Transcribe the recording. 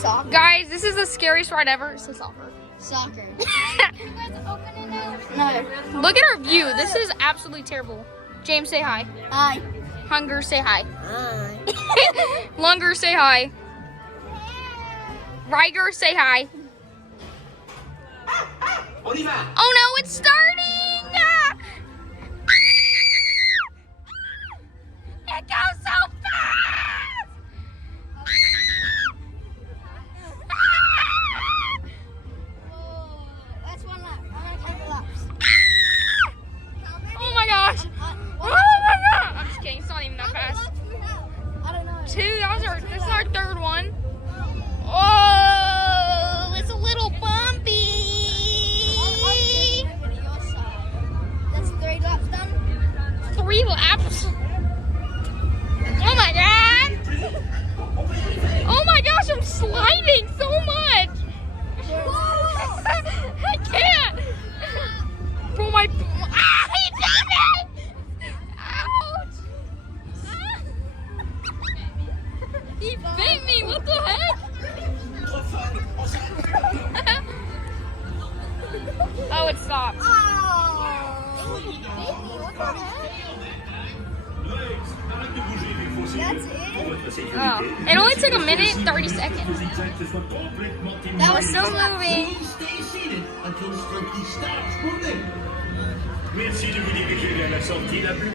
soccer. Guys, this is the scariest ride ever. Say soccer. Soccer. You guys open it now? No. Look at our view. This is absolutely terrible. James, say hi. Hi. Hunger, say hi. Hi. Lunger, say hi. Riger, say hi. Oh no, it's starting! Ah! It goes so fast! That's one lap. I'm gonna count the laps. Oh my gosh! Oh my god! I'm just kidding, it's not even that How many fast. laps do we have? I don't know. Two, this is our third one. Oh, it's a little bumpy. That's 3 laps done. 3 laps. Oh my god! Oh my gosh, I'm sliding so much. I can't. Bro, my he did it! Ouch! He bit me. What the heck? Oh, it stopped. That's it? Oh. It only took a minute 30 seconds. That We're was still so moving. Stay seated until Slinky stops moving. Merci de vous diriger vers la sortie la plus